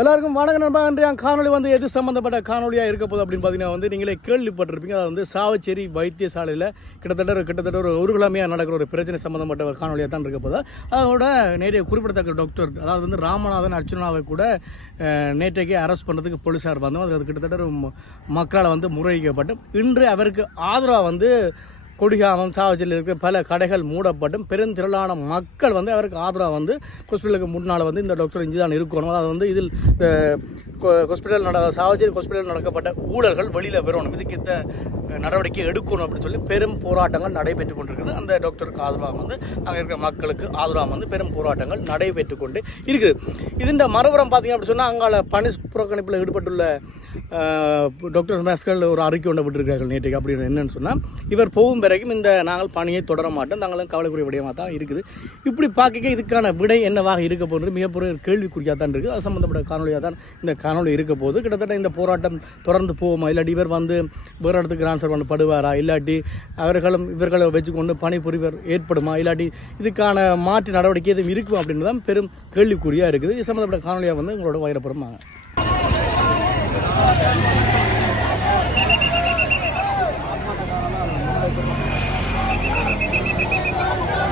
எல்லாருக்கும் வணக்கம் நண்பா. அன்றைய காணொலி வந்து எது சம்மந்தப்பட்ட காணொலியாக இருக்க போகுது அப்படின்னு பார்த்தீங்கன்னா வந்து நீங்களே கேள்விப்பட்டிருப்பீங்க. அது வந்து சாவச்சேரி வைத்தியசாலையில் கிட்டத்தட்ட ஒரு கிட்டத்தட்ட ஒரு ஒரு கிழமையாக நடக்கிற ஒரு பிரச்சனை சம்மந்தப்பட்ட ஒரு காணொலியாக தான் இருக்க போகுது. அதோட நேற்றைய குறிப்பிடத்தக்க டாக்டர் அதாவது வந்து ராமநாதன் அர்ச்சுனாவை கூட நேற்றைக்கே நேற்றைக்கு அரெஸ்ட் பண்ணுறதுக்கு போலீஸார் வந்தோம். அது கிட்டத்தட்ட ஒரு மக்களால் வந்து முறையிக்கப்பட்டு இன்று அவருக்கு ஆதரவாக வந்து கொடிகாமம் சாவச்சியில் இருக்கிற பல கடைகள் மூடப்பட்டும். பெருந்திரளான மக்கள் வந்து அவருக்கு ஆதரவாக வந்து ஹாஸ்பிட்டலுக்கு முன்னால் வந்து இந்த டாக்டர் இஞ்சி தான் இருக்கணும். அதை வந்து இதில் ஹாஸ்பிட்டல் நட சாவச்சேரி ஹாஸ்பிட்டல் நடக்கப்பட்ட ஊழல்கள் வெளியில் வரணும். இதுக்கு இந்த நடவடிக்கை எடுக்கணும் அப்படின்னு சொல்லி பெரும் போராட்டங்கள் நடைபெற்று கொண்டிருக்குது. அந்த டாக்டருக்கு ஆதரவாக வந்து அங்கே இருக்கிற மக்களுக்கு ஆதரவாக வந்து பெரும் போராட்டங்கள் நடைபெற்று கொண்டு இருக்குது. இதுன்ற மறுபுறம் பார்த்தீங்க அப்படின்னு சொன்னால் அங்கால பணி புறக்கணிப்பில் ஈடுபட்டுள்ள டாக்டர் மேஸ்கள் ஒரு அறிக்கை ஒன்று விட்டுருக்கார்கள் நேற்றுக்கு அப்படின்னு என்னன்னு சொன்னால் இவர் போகும் வரைக்கும் இந்த நாங்கள் பணியை தொடர மாட்டோம். நாங்களும் கவலைக்குரிய விடயமாக தான் இருக்குது. இப்படி பார்க்க இதுக்கான விடை என்னவாக இருக்க போகிறது? மிகப்பெரிய கேள்விக்குறியாக தான் இருக்குது. அது சம்மந்தப்பட்ட காணொலியாக தான் இந்த காணொலி இருக்க போகுது. கிட்டத்தட்ட இந்த போராட்டம் தொடர்ந்து போகுமா? இல்லாட்டி இவர் வந்து வேறு இடத்துக்கு ஆன்சர் பண்ணப்படுவாரா இல்லாட்டி அவர்களும் இவர்களை வச்சுக்கொண்டு பணிபுரிவர் ஏற்படுமா? இல்லாட்டி இதுக்கான மாற்று நடவடிக்கை எதுவும் இருக்குமா அப்படின்னு தான் பெரும் கேள்விக்குறியாக இருக்குது. இது சம்மந்தப்பட்ட காணொலியாக வந்து உங்களோட வயிறப்புறமாங்க 待って!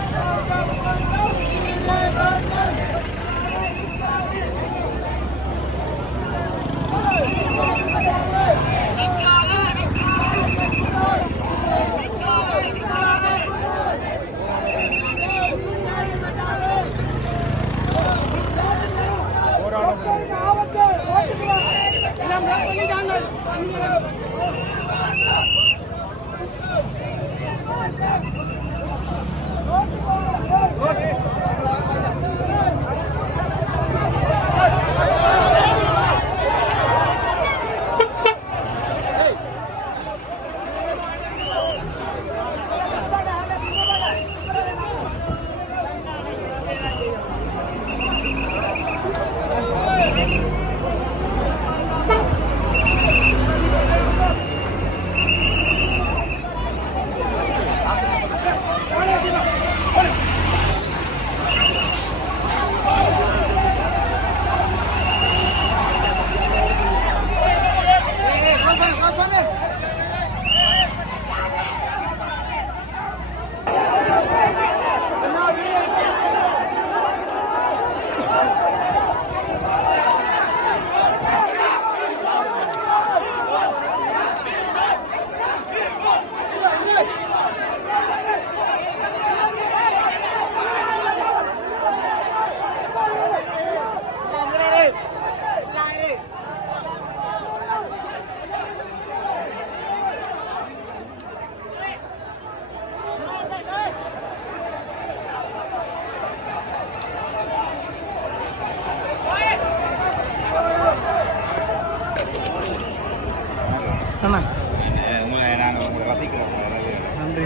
நன்றி